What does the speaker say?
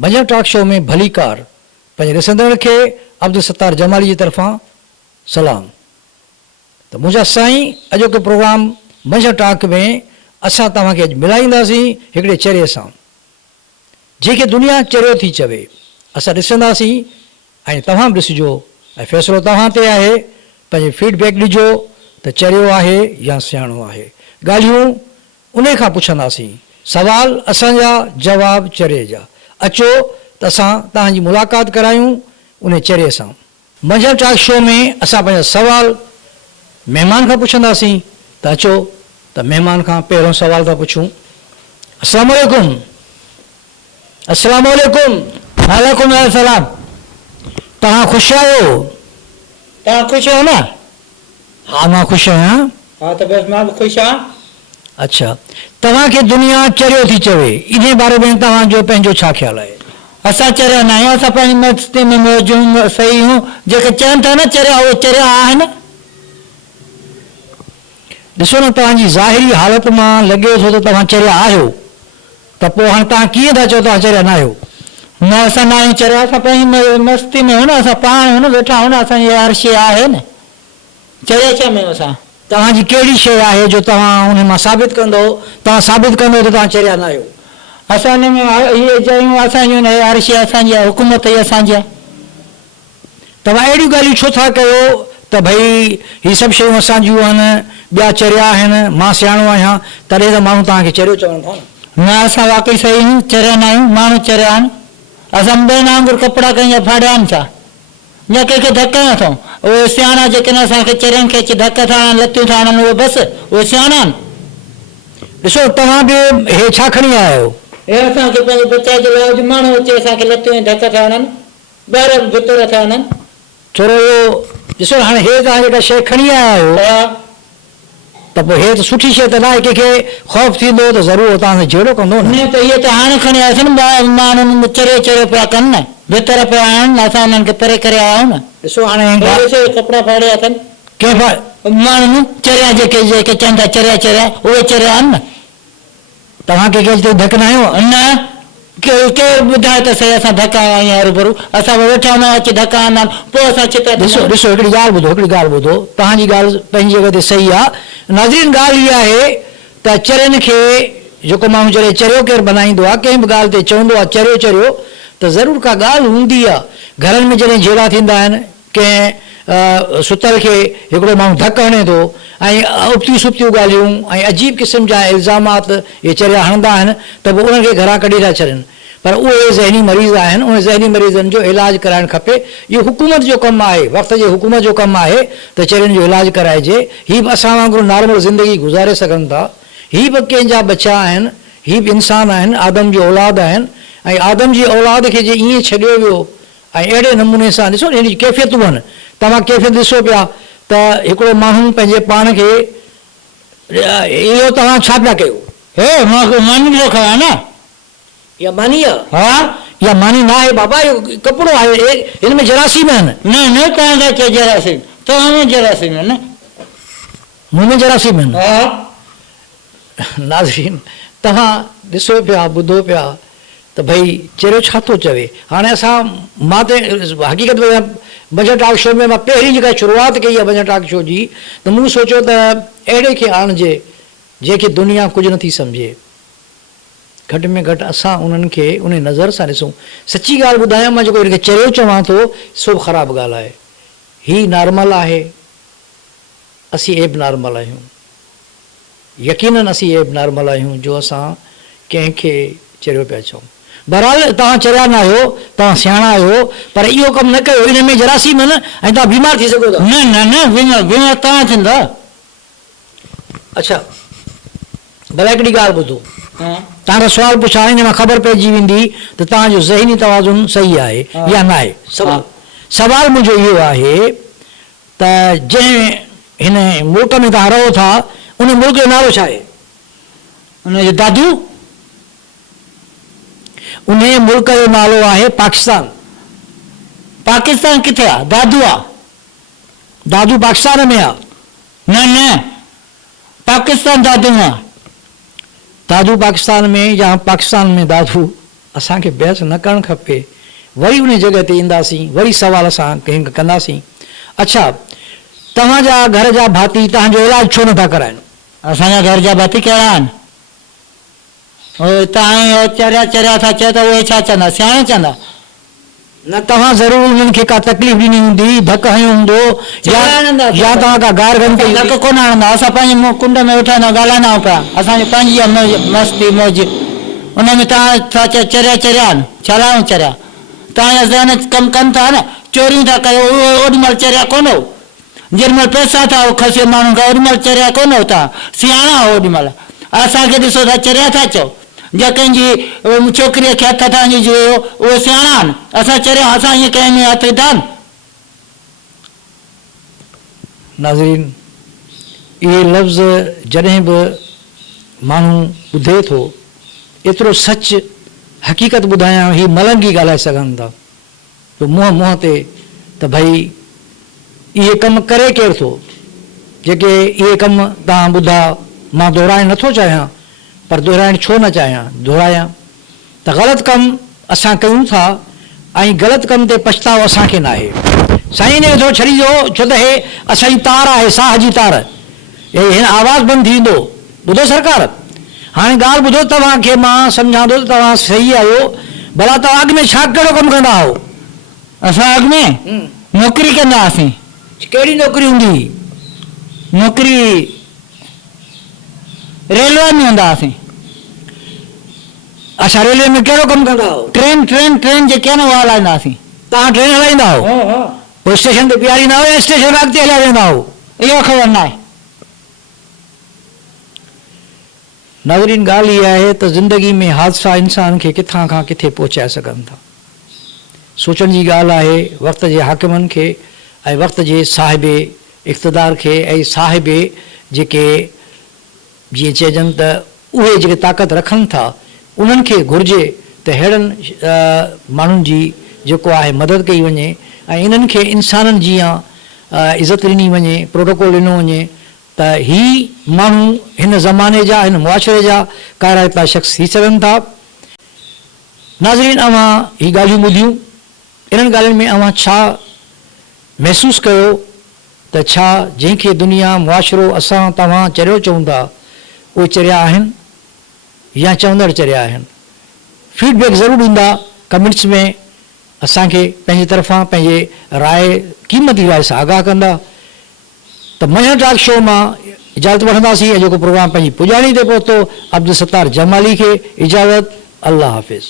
मंझंदि talk show में भलीकार पंहिंजे ॾिसंदड़ खे अब्दुल सत्तार जमाली जी तरफ़ां सलाम। त मुंहिंजा साईं, अॼोके प्रोग्राम मंझंदि टॉक में असां तव्हांखे अॼु मिलाईंदासीं हिकिड़े चेहरे सां जंहिंखे दुनिया चरियो थी चवे। असां ॾिसंदासीं ऐं तव्हां बि ॾिसिजो ऐं फ़ैसिलो तव्हां ते आहे। पंहिंजे फीडबैक ॾिजो त चरियो आहे या सियाणो आहे। ॻाल्हियूं उन खां पुछंदासीं, सवाल असांजा, जवाब चरिये जा। अचो त असां तव्हांजी मुलाक़ात करायूं उन चरिये सां। मंझंदि टॉक शो में असां पंहिंजा सवाल महिमान खां पुछंदासीं। त अचो त महिमान खां पहिरियों सवाल था पुछूं। अस्सलाम वालेकुम। अस्सलाम वालेकुम। वालेकुम अस्सलाम। तव्हां ख़ुशि आहियो? तव्हां ख़ुशि आहियो न? हा, मां ख़ुशि आहियां। हा त बसि मां बि ख़ुशि आहियां। अच्छा, तव्हांखे दुनिया चरियो थी चवे, इन बारे में तव्हांजो पंहिंजो छा ख़्यालु आहे? असां चरिया न आहियूं, असां पंहिंजी मस्ती में मौजूं सही हूं। जेके चवनि था न चरिया, उहे चरिया आहिनि। ॾिसो न, तव्हांजी ज़ाहिरी हालति मां लॻे थो त तव्हां चरिया आहियो, त पोइ हाणे तव्हां कीअं था चओ तव्हां चरिया न आहियो? न, असां न आहियूं चरिया, असां पंहिंजी मस्ती में आहियूं न, असां पाण आहियूं न, वेठा आहियूं न, असांजी हर शइ आहे न। चरिया छा में असां? तव्हांजी कहिड़ी शइ आहे जो तव्हां उन मां साबित कंदो, तव्हां साबित कंदो त तव्हां चरिया न आहियो? असां हिन में इहे चयूं असांजूं हर शइ असांजी आहे, हुकूमत ई असांजी आहे। तव्हां अहिड़ियूं ॻाल्हियूं छो था कयो त भई हीअ सभु शयूं असांजियूं आहिनि, ॿिया चरिया आहिनि, मां सियाणो आहियां, तॾहिं त माण्हू तव्हांखे चरियो चवनि था न। असां वाक़ई सही आहियूं, चरिया न आहियूं, माण्हू चरिया आहिनि। असां ॿियनि वांगुरु कपिड़ा कंहिंजा फाड़िया आहिनि छा? या कंहिंखे धक नथो? उहे सियाणा जेके न असांखे चरियनि खे अची धक था हणनि, लतियूं था हणनि, उहे बसि उहे सियाणा आहिनि। ॾिसो, तव्हां बि हे छा खणी आया आहियो? हे असांखे पंहिंजे बचाव जे लाइ अॼु माण्हू अचे असांखे लतियूं ऐं धक था हणनि, ॿार बि भितर था हणनि। थोरो इहो ॾिसो, हाणे हे तव्हां जेका शइ खणी आया आहियो त पोइ हे त सुठी शइ त न आहे। कंहिंखे ख़ौफ़ थींदो त ज़रूरु तव्हां सां जहिड़ो कंदो न। त इहे त हाणे खणी आयासीं न, माण्हुनि चरियो चरियो पिया कनि न, भितर पिया आहिनि, असां उन्हनि खे परे करे आया आहियूं न। ॾिसो हाणे कपिड़ा फाड़िया अथनि कंहिं माण्हुनि चरिया, जेके चवनि था चरिया चरिया, उहे चरिया आहिनि न। तव्हांखे कंहिं धक न आयो न? केरु ॿुधाए त सही असां धका आहियूं हरूभरू? असां वेठा हूंदा अची धका हणंदा आहिनि, पोइ असां चिता। ॾिसो हिकिड़ी ॻाल्हि ॿुधो, तव्हांजी ॻाल्हि पंहिंजी जॻह ते सही आहे। नाज़रीन, ॻाल्हि इहा आहे त चरियनि खे जेको माण्हू जॾहिं चरियो केरु बनाईंदो आहे, कंहिं बि ॻाल्हि ते चवंदो आहे चरियो चरियो, त ज़रूरु का ॻाल्हि हूंदी आहे। घरनि में जॾहिं जहिड़ा थींदा आहिनि, कंहिं सुतल खे हिकिड़ो माण्हू धक हणे थो ऐं उबतियूं सुबतियूं ॻाल्हियूं ऐं अजीब क़िस्म जा इल्ज़ामात इहे चरिया हणंदा आहिनि, त पोइ उन्हनि खे घरां कढी था छॾनि। पर उहे ज़हनी मरीज़ आहिनि, उन ज़हनी मरीज़नि जो इलाजु कराइणु खपे। इहो हुकूमत जो कमु आहे, वक़्त जे हुकूमत जो कमु आहे त चरियनि जो इलाजु कराइजे। हीअ बि असां वांगुरु नॉर्मल ज़िंदगी गुज़ारे सघनि था। हीअ बि कंहिंजा बचा आहिनि, हीअ बि इंसान आहिनि, आदम जी औलाद आहिनि। ऐं आदम जी औलाद खे जे ईअं छॾियो वियो ऐं अहिड़े नमूने सां, ॾिसो हिन जी कैफ़ियतूं आहिनि। तव्हां कैफ़ियत ॾिसो पिया त हिकिड़ो माण्हू पंहिंजे पाण खे, इहो तव्हां छा पिया कयो? हे मानी थो खायां न। इहा मानी आहे? हा, इहा मानी न आहे बाबा, इहो कपिड़ो आहे, हिन में जरासीम आहिनि। न न, तव्हां था चओ जरासीम, तव्हां में जरासीम आहिनि न, मूं में जरासीम आहिनि। हा। नाज़रीन, तव्हां ॾिसो पिया, ॿुधो पिया त भई चरियो छा थो चवे। हाणे असां मां त हक़ीक़त में मंझंदि टॉक शो में मां पहिरीं जेका शुरूआति कई आहे मंझंदि टॉक शो जी, त मूं सोचियो त अहिड़े खे आणिजे जंहिंखे दुनिया कुझु नथी सम्झे। घटि में घटि असां उन्हनि खे उन नज़र सां ॾिसूं। सची ॻाल्हि ॿुधायां, मां जेको हिनखे चरियो चवां थो, सो बि ख़राबु ॻाल्हि आहे। हीअ नॉर्मल आहे, असीं एब नॉर्मल आहियूं। यकीनन असीं एब नॉर्मल आहियूं जो असां कंहिंखे चरियो पिया चऊं। बहरहाल, तव्हां चरिया न आहियो, तव्हां सियाणा आहियो, पर इहो कमु न कयो। इन में जरासीम आहिनि ऐं तव्हां बीमार थी सघो था। न न न, बीमार तव्हां थींदा। अच्छा, भला हिकिड़ी ॻाल्हि ॿुधो, तव्हांखां सुवाल पुछां, हिन मां ख़बर पइजी वेंदी त तव्हांजो ज़हनी तवाज़ुन सही आहे या न आहे। सवाल मुंहिंजो इहो आहे त जंहिं हिन मुल्क में तव्हां रहो था, उन मुल्क जो नालो छा आहे? उनजो दादू। उन मुल्क जो नालो आहे पाकिस्तान। पाकिस्तान किथे आहे? दादू आहे। दादू पाकिस्तान में आहे? न न, पाकिस्तान दादू आहे। दादू पाकिस्तान में या पाकिस्तान में दादू? असांखे बहस न करणु खपे, वरी उन जॻह ते ईंदासीं, वरी सुवाल असां कंहिं कंदासीं। अच्छा, तव्हांजा घर जा भाती तव्हांजो इलाजु छो नथा कराइनि? असांजा घर जा भाती कहिड़ा आहिनि? तव्हां चरिया चरिया था चओ त उहे छा चवंदा, सियाणा चवंदा? न, तव्हां ज़रूरु उन्हनि खे का तकलीफ़ ॾिनी हूंदी, धक हयो हूंदो, या तव्हां का गार गन कई? धक कोन हणंदा, असां पंहिंजे कुंड में वेठा आहियूं, ॻाल्हाईंदा आहियूं पिया, असांजी पंहिंजी मस्ती मौज। उन में तव्हां छा चओ चरिया चरिया आहिनि, छलाऊं चरिया? तव्हांजा ज़हन कमु कनि था न, चोरियूं था कयो, उहो ओॾीमहिल चरिया कोन हो? जेॾीमहिल पैसा था खसे माण्हुनि खां ओॾीमहिल चरिया कोन हो? तव्हां सियाणा हो ओॾीमहिल, असांखे ॾिसो था चरिया था चओ? जे कंहिंजी छोकिरीअ खे हथ था विझो उहे सियाणा आहिनि, असां चरिया असां ईअं कंहिं में हथ विधा आहिनि? नाज़रीन, इहे लफ़्ज़ जॾहिं बि माण्हू ॿुधे थो, एतिरो सच हक़ीक़त ॿुधायां, ही मलंगी ॻाल्हाए सघनि था तो मुंहं मुंहं ते त भई इहे कमु करे केरु थो? जेके इहे कमु तव्हां ॿुधा, मां दोहराइणु नथो चाहियां, पर दोहराइणु छो न चाहियां, दोहरायां त ग़लति कमु असां कयूं था ऐं ग़लति कम ते पछताव असांखे न आहे। साईं ने थोरो छॾींदो, छो त हे असांजी तार आहे, साह जी तार, हिन आवाज़ु बंदि थींदो। ॿुधो सरकार, हाणे ॻाल्हि ॿुधो, तव्हांखे मां सम्झां थो त तव्हां सही आहियो, भला तव्हां अॻु में छा कहिड़ो कमु कंदा हुओ? असां अॻु में नौकिरी कंदा हुआसीं। कहिड़ी नौकिरी हूंदी हुई? नौकिरी रेलवे में हूंदा हुआसीं। अच्छा, रेलवे में कहिड़ो कमु कंदा हुओ? ट्रेन ट्रेन ट्रेन जेके आहे न उहा हलाईंदा हुआसीं। तव्हां ट्रेन हलाईंदा हुओ? पोइ स्टेशन ते बीहारींदा हुओ या स्टेशन अॻिते हलिया वेंदा हुओ? इहो ख़बर न आहे। नाज़रीन, ॻाल्हि इहा आहे त ज़िंदगी में हादसा इंसान खे किथां खां किथे पहुचाए सघनि था। सोचण जी ॻाल्हि आहे वक़्त जे हाकिमनि खे ऐं वक़्त जे साहिबे इक़्तिदार खे ऐं साहिबे जेके जीअं चइजनि त उहे जेके ताक़त रखनि था, उन्हनि खे घुरिजे त अहिड़नि माण्हुनि जी जेको आहे मदद कई वञे ऐं इन्हनि खे इंसाननि जी इज़त ॾिनी वञे, प्रोटोकॉल ॾिनो वञे त ही माण्हू हिन ज़माने जा, हिन मुआशिरे जा काराइता शख़्स थी सघनि था। नाज़रीन, अव्हां ही ॻाल्हियूं ॿुधियूं, इन्हनि ॻाल्हियुनि में अव्हां छा महसूसु कयो त छा जंहिंखे दुनिया मुआशिरो असां तव्हां चरियो चऊं था उहे चरिया आहिनि या चवंदड़ चरिया आहिनि? फीडबैक ज़रूरु ॾींदा कमेंट्स में, असांखे पंहिंजी तरफ़ां पंहिंजे राय, क़ीमती राय सां आगाह कंदा। त मंझंदि टॉक शो मां इजाज़त वठंदासीं। जेको प्रोग्राम पंहिंजी पुॼाणी ते पहुतो, अब्दुल सत्तार जमाली खे इजाज़त। अल्लाह हाफ़िज़।